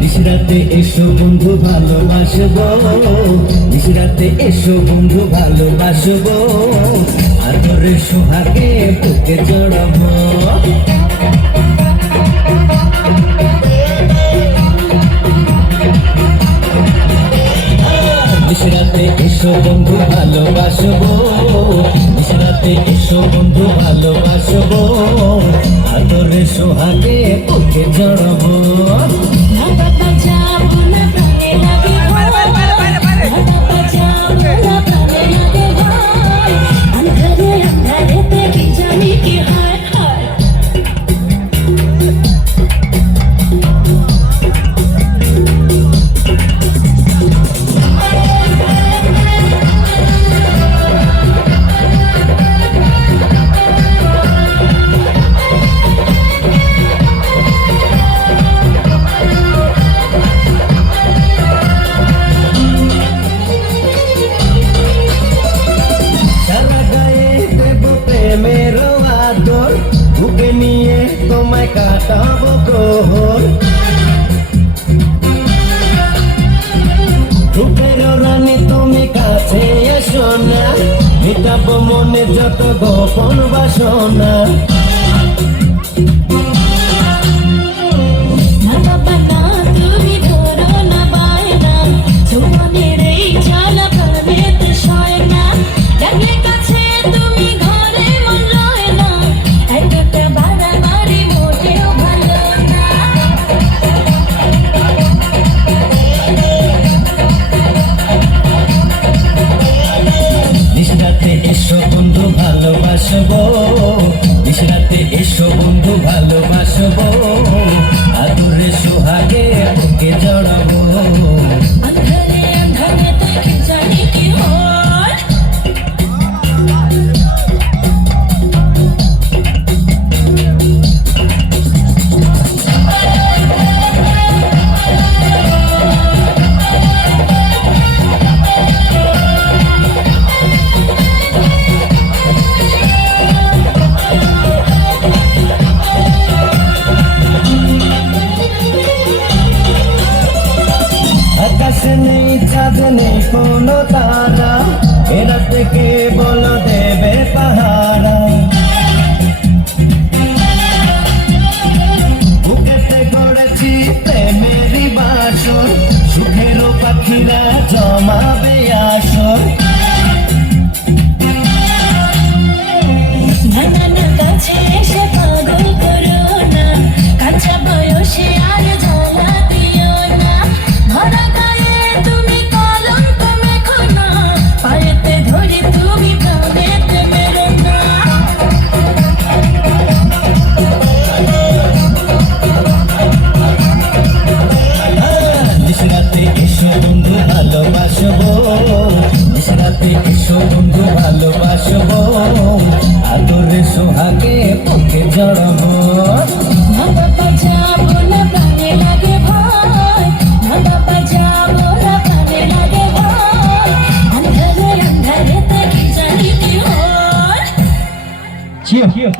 নিশরাতে এসো বন্ধু ভালোবাসবো, নিশরাতে এসো বন্ধু ভালোবাসবো, আদরে সোহাগে বুকে জড়াবো। নিশরাতে এসো বন্ধু ভালোবাসবো, নিশরাতে এসো বন্ধু ভালোবাসবো, আদরে সোহাগে বুকে জড়াবো। বুকে নিয়ে তোমায় কাটাবো প্রহর, রূপের রানী তুমি কাছে এসো না, মেটাবো মনে যত গোপন বাসনা। এসো বন্ধু ভালোবাসবো, নিশরাতে এসো বন্ধু ভালোবাসবো, আদরে সোহাগে বুকে জড়াবো। আঁধারে আঁধারে দেখে জানি কি হয়, আকাশে নেই চাঁদ নেই কোনো তারা, এরা থেকে বলো দেবে পাহারা, বুকেতে গড়েছি প্রেমেরই বাসর, সুখেরও পাখিরা জমাবে আসর। নানার কাছে এসে পাগল করো না, কাঁচা বয়সে আর জ্বালা দিও না, ভরা গায়ে তুমি কলঙ্ক মেখো না, পায়েতে ধরে তুমি প্রাণেতে মেরো না। নিশরাতে এসো বন্ধু ভালোবাসবো, নিশরাতে এসো বন্ধু ভালোবাসবো, আদরে সোহাগে বুকে জড়াবো।